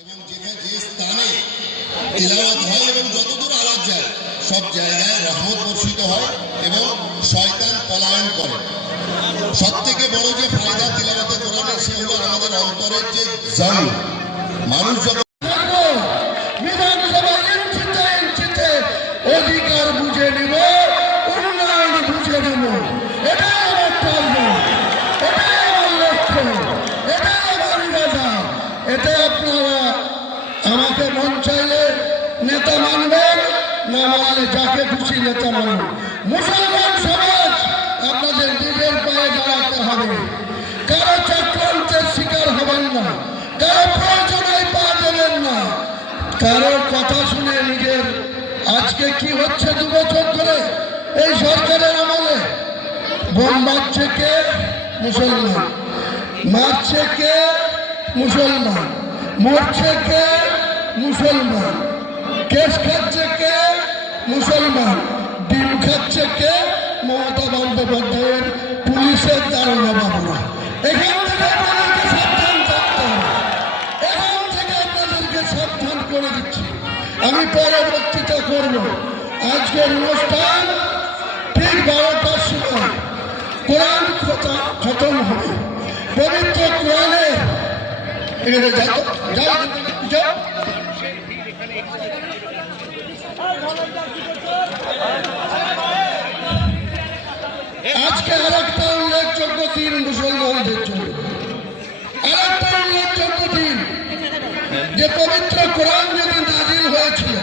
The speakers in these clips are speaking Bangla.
এবং যে স্থানে তিলাওয়াত হয় এবং যতদূর আওয়াজ যায়, সব জায়গায় রহমত বর্ষিত হয় এবং শয়তান পলায়ন করে। সব থেকে বড় যে ফায়দা তিলাওয়াতে কোরআনের সে হলো আমাদের অন্তরের যে জং মানুষ যখন আপনারা আমাকে মন চাইলে নেতা মানবেন না মানলে যাকে খুশি নেতা মানবেন। মুসলমান সমাজ আপনাদের নিজের পায়ে দাঁড়াতে হবে। কারও চক্রান্তের শিকার হবেন না। কারও প্রয়োজনে পা দেবেন না। কারোর কথা শুনে নিজের আজকে কি হচ্ছে দু বছর ধরে এই সরকারের আমলে? বোম মারছে কে? মুসলমান। মারছে কে? মুসলমান। মরছে কে? মুসলমান। কেস খাচ্ছে কে? মুসলমান। ডিম খাচ্ছে কে? মমতা বন্দ্যোপাধ্যায়ের পুলিশের দারোগা বাবুরা এখান থেকে আপনাদেরকে সাবধান থাকতে হবে। এখন থেকে আপনাদেরকে সাবধান করে দিচ্ছি। আমি পরে বক্তৃতা করব। আজকের অনুষ্ঠান ঠিক বারোটার সময়। কোরআন খত- খতম হবে। পবিত্র কোরআনে আজকে আরেকটা উল্লেখযোগ্য দিন মুসলমানদের জন্য। আরেকটা উল্লেখযোগ্য দিন, যে পবিত্র কোরআন যেদিন নাজিল হয়েছিল,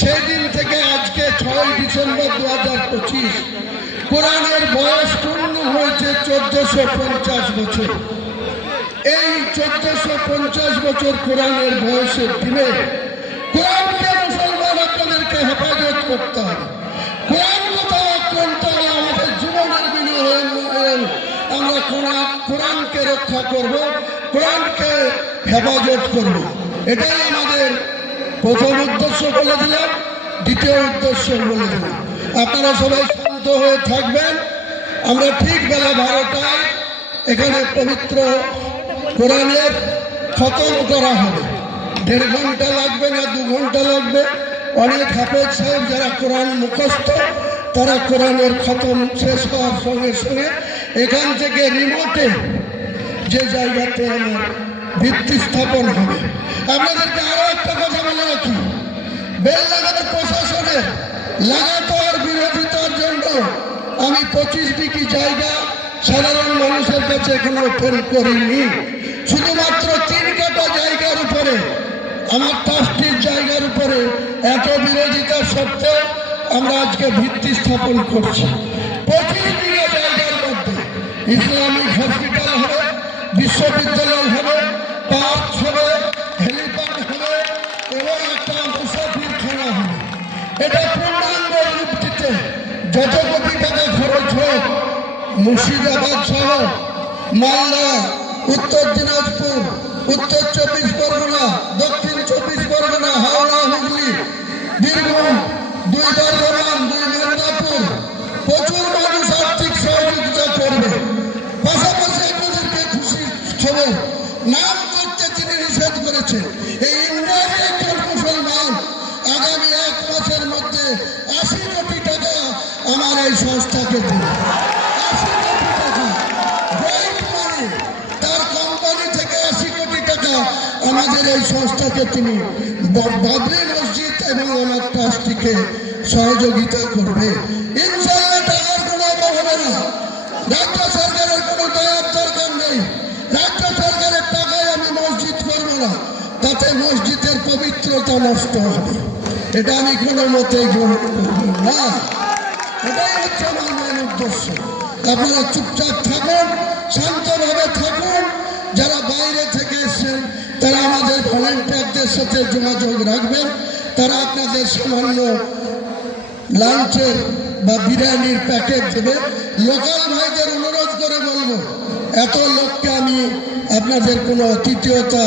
সেই দিন থেকে আজকে ছয় ডিসেম্বর দু হাজার পঁচিশ। কোরআনের বয়স পূর্ণ হয়েছে চোদ্দশো পঞ্চাশ বছর। এই চোদ্দশো পঞ্চাশ বছর কোরআনের বয়সের দিনে কোরআনকে মুসলমান আপনাদেরকে হেফাজত করতে হবে। কোরআন আক্রান্ত হলে আমাদের জীবনের বিনিময়ে আমরা কোরআন, কোরআনকে রক্ষা করব, কোরআনকে হেফাজত করব। এটাই আমাদের প্রথম উদ্দেশ্য বলে দিলাম, দ্বিতীয় উদ্দেশ্য বলে দিলাম। আপনারা সবাই শান্ত হয়ে থাকবেন। আমরা ঠিক বেলা বারোটায় এখানে পবিত্র কোরআনের খতম করা হবে। দেড় ঘণ্টা লাগবে না, দু ঘণ্টা লাগবে। অনেক হাফেজ সাহেব যারা কোরআন মুখস্থ, তারা কোরআনের খতম শেষ হওয়ার সঙ্গে সঙ্গে এখান থেকে রিমোটে যে জায়গাতে আমার ভিত্তি স্থাপন হবে। আপনাদেরকে আরও একটা কথা বলে রাখি। বেলনাগাতে প্রশাসনের লাগাতার বিরোধিতার জন্য আমি পঁচিশ ডিগ্রি জায়গা সাধারণ মানুষের কাছে এখনও ওপেন করিনি। শুধুমাত্র তিন কাটা জায়গার উপরে, আমার ট্রাস্টির জায়গার উপরে এত বিরোধিতা সত্ত্বেও আমরা আজকে ভিত্তি স্থাপন করছি। জায়গার মধ্যে ইসলামিক হসপিটাল হবে, বিশ্ববিদ্যালয় হবে, পার্ক হবে, হেলিপ্যাড হবে, এবং একটা মুসাফিরখানা হবে। এটা পূর্ণাঙ্গ রূপ দিতে যত কোটি টাকা খরচ হোক, মুর্শিদাবাদ সহ মালদা উত্তর দিনাজপুর, উত্তর চব্বিশ পরগনা, দক্ষিণ চব্বিশ পরগনা, হাওড়া, হুগলি, বীরভূম, দুই বর্ধমান, দুই মেদিনীপুর। প্রচুর মানুষ আর্থিক সহযোগিতা করবে। পাশাপাশি আপনাদেরকে খুশি খবর, নাম করতে তিনি নিষেধ করেছেন। এই ইন্ডিয়ার মুসলমান আগামী এক মাসের মধ্যে আশি কোটি টাকা আমার এই সংস্থাকে দেবে এই সংস্থাকে তিনি বাবরি মসজিদ এবং আমার ট্রাস্টিকে সহযোগিতা করবে। মসজিদের পবিত্রতা নষ্ট হবে। এটা আমি কোনো মতেই আপনারা চুপচাপ থাকুন, শান্তভাবে থাকুন। যারা বাইরে থেকে তারা আমাদের ভলেন্টিয়ারদের সাথে যোগাযোগ রাখবেন তারা আপনাদের সামান্য লাঞ্চের বা বিরিয়ানির প্যাকেট দেবে। লোকাল ভাইদের অনুরোধ করে বলব, এত লোককে আমি আপনাদের কোনো অতিথিয়তা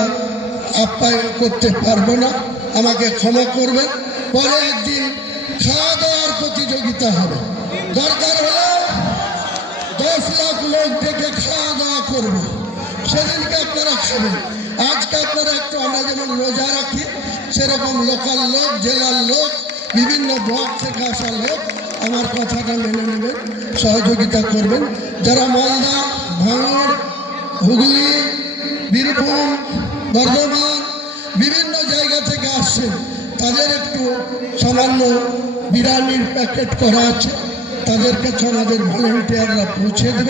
আপ্যায়ন করতে পারব না। আমাকে ক্ষমা করবেন। পরে একদিন খাওয়া দাওয়ার প্রতিযোগিতা হবে। দরকার হলে দশ লাখ লোক ডেকে খাওয়া করব। সেদিনকে আপনারা খাবেন। আজকে আপনারা একটু আমরা যেমন রোজা রাখি, সেরকম লোকাল লোক, জেলার লোক, বিভিন্ন ব্লক থেকে আসা লোক আমার কথাটা মেনে নেবেন, সহযোগিতা করবেন। যারা মালদা, ভাঙড়, হুগলি, বীরভূম, বর্ধমান, বিভিন্ন জায়গা থেকে আসছেন, তাদের একটু সামান্য বিরিয়ানির প্যাকেট করা আছে তাদের কাছে আমাদের ভলেন্টিয়াররা পৌঁছে দেবে।